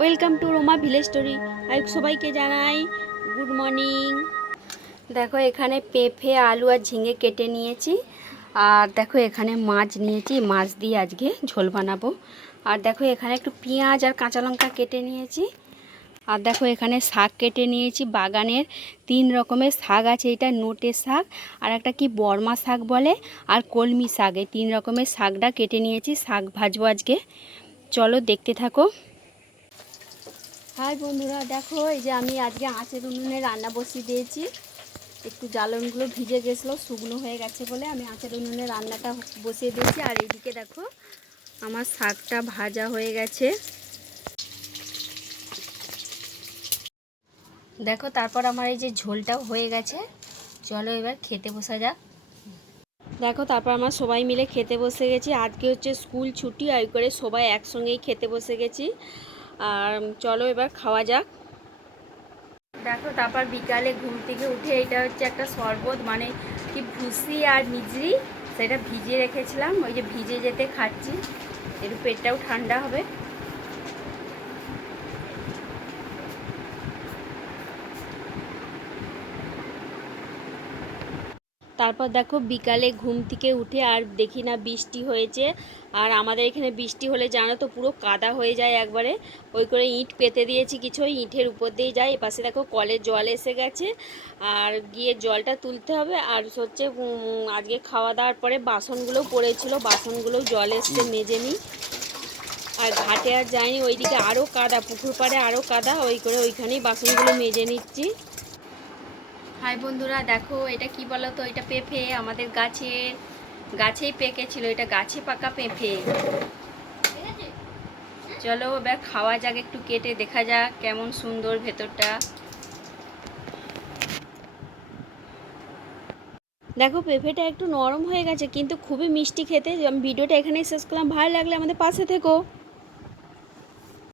Welcome to Roma village story. আর সবাইকে জানাই good morning. দেখো, এখানে পেঁপে, আলু আর ঝিঙে কেটে নিয়েছি। আর দেখো, এখানে মাছ নিয়েছি। মাছ দিয়ে আজকে ঝোল বানাবো। আর দেখো, এখানে একটু পেঁয়াজ আর কাঁচা লঙ্কা কেটে নিয়েছি। আর দেখো, এখানে শাক কেটে নিয়েছি। বাগানের তিন রকমের শাক আছে। এটা নোটে শাক আর একটা কি বর্মা শাক বলে, আর কলমি শাক। এই তিন রকমের শাকটা কেটে নিয়েছি, শাক ভাজবো আজকে। চলো, দেখতে থাকো। হাই বন্ধুরা, দেখো, এই যে আমি আজকে আঁচের উনুনে রান্না বসিয়ে দিয়েছি। একটু জ্বালনগুলো ভিজে গেছিল, শুকনো হয়ে গেছে বলে আমি আঁচের উনুনে রান্নাটা বসিয়ে দিয়েছি। আর এইদিকে দেখো, আমার শাকটা ভাজা হয়ে গেছে। দেখো, তারপর আমার এই যে ঝোলটাও হয়ে গেছে। চলো এবার খেতে বসা যাক। দেখো, তারপর আমরা সবাই মিলে খেতে বসে গেছি। আজকে হচ্ছে স্কুল ছুটি, আর করে সবাই একসঙ্গেই খেতে বসে গেছি। আর চলো এবার খাওয়া যাক। দেখো, তারপর বিকালে ঘুম থেকে উঠে এটা হচ্ছে একটা শরবত মানে কি ভুসি আর মিজরি, সেটা ভিজিয়ে রেখেছিলাম। ওই যে ভিজে যেতে খাচ্ছি, একটু পেটটাও ঠান্ডা হবে। তারপর দেখো বিকালে ঘুম থেকে উঠে আর দেখি না বৃষ্টি হয়েছে। আর আমাদের এখানে বৃষ্টি হলে জানো তো পুরো কাদা হয়ে যায় একবারে। ওই করে ইট পেতে দিয়েছি কিছু, ওই ইটের উপর দিয়ে যায় এপাশে দেখো কলের জল এসে গেছে। আর গিয়ে জলটা তুলতে হবে। আর হচ্ছে আজকে খাওয়া দাওয়ার পরে বাসনগুলোও পড়েছিল। বাসনগুলোও জল এসছে মেজে নিই আর ঘাটে আর যায়নি ওইদিকে আরও কাদা, পুকুর পাড়ে আরও কাদা। ওই করে ওইখানেই বাসনগুলো মেজে নিচ্ছি। হাই বন্ধুরা, দেখো, এটা কি বলো তো এটা পেঁপে, আমাদের গাছের, গাছেই পেকেছিল এটা গাছে পাকা পেঁপে। চলো, এবার খাওয়া যাক, একটু কেটে দেখা যাক কেমন সুন্দর ভেতরটা। দেখো, পেঁপেটা একটু নরম হয়ে গেছে, কিন্তু খুবই মিষ্টি খেতে। আমি ভিডিওটা এখানেই শেষ করলাম। ভালো লাগলে আমাদের পাশে থেকো।